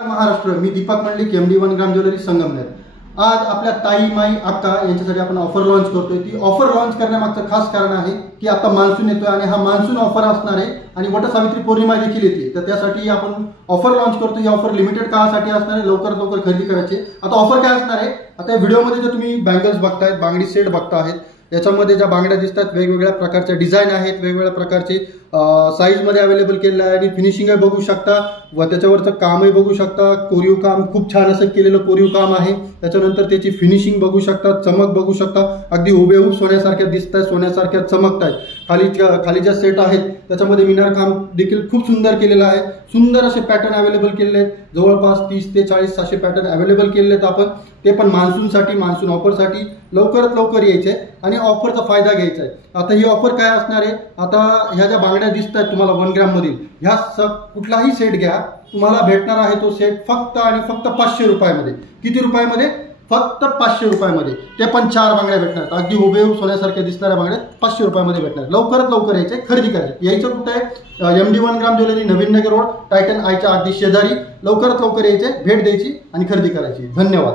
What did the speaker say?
महाराष्ट्र, मी Deepak Mandlik, MD 1 ग्राम jewellery Sangamner. आज आपल्या ताई माई अक्का यांच्यासाठी आपण ऑफर लॉन्च करतोय। ती ऑफर लॉन्च करण्यामागचं खास कारण आहे की आता मान्सून येतोय आणि हा मान्सून ऑफर असणार आहे आणि वटसावित्री पौर्णिमा देखील येते, तर त्यासाठी आपण ऑफर लॉन्च करतोय। ही ऑफर लिमिटेड काळासाठी असणार आहे, लवकरात लवकर खरेदी करायची। आता ऑफर काय असणार आहे, आता व्हिडिओमध्ये जर तुम्ही बँगल्स बघतायत, बांगडी सेट बघतायत, याच्यामध्ये ज्या बांगड्या दिसतात वेगवेगळ्या प्रकारच्या डिझाईन आहेत, वेगवेगळ्या प्रकारचे साईज मध्ये अवेलेबल केलेलं आहे आणि फिनिशिंग बघू शकता व त्याच्यावरचं कामही बघू शकता। कोरीव काम खूप छान असं केलेलं कोरीव काम आहे। त्याच्यानंतर त्याची फिनिशिंग बघू शकता, चमक बघू शकता, अगदी हुबेहूब सोन्यासारख्या दिसतात, सोन्यासारख्या चमकतात। खाली ज्या सेट आहेत त्याच्यामध्ये मिनार काम देखील खूप सुंदर केलेलं आहे। सुंदर असे पॅटर्न अवेलेबल केलेले आहेत, जवळपास 30 ते 40 असे पॅटर्न अवेलेबल केलेले आहेत आपण, ते पण मान्सूनसाठी, मान्सून ऑफरसाठी लवकरात लवकर यायचे आणि ऑफरचा फायदा घ्यायचा आहे। आता ही ऑफर काय असणार आहे, आता ह्या ज्या बांगड्या दिसतात तुम्हाला 1 ग्राम मधील, ह्या कुठलाही सेट घ्या, तुम्हाला भेटणार आहे तो सेट फक्त आणि फक्त 500 रुपयामध्ये। किती रुपयामध्ये? फक्त 500 रुपयामध्ये। ते पण 4 बांगड्या भेटणार, अगदी हुबेहूब सोन्यासारख्या दिसणाऱ्या बांगड्या 500 रुपयामध्ये भेटणार। लवकरात लवकर यायचे, खरेदी करायचे। यायचं कुठं आहे? MD 1 ग्राम ज्वेलरी, नवीन नगर रोड, टायटन आयच्या अगदी शेजारी। लवकरात लवकर यायचे, भेट द्यायची आणि खरेदी करायची। धन्यवाद।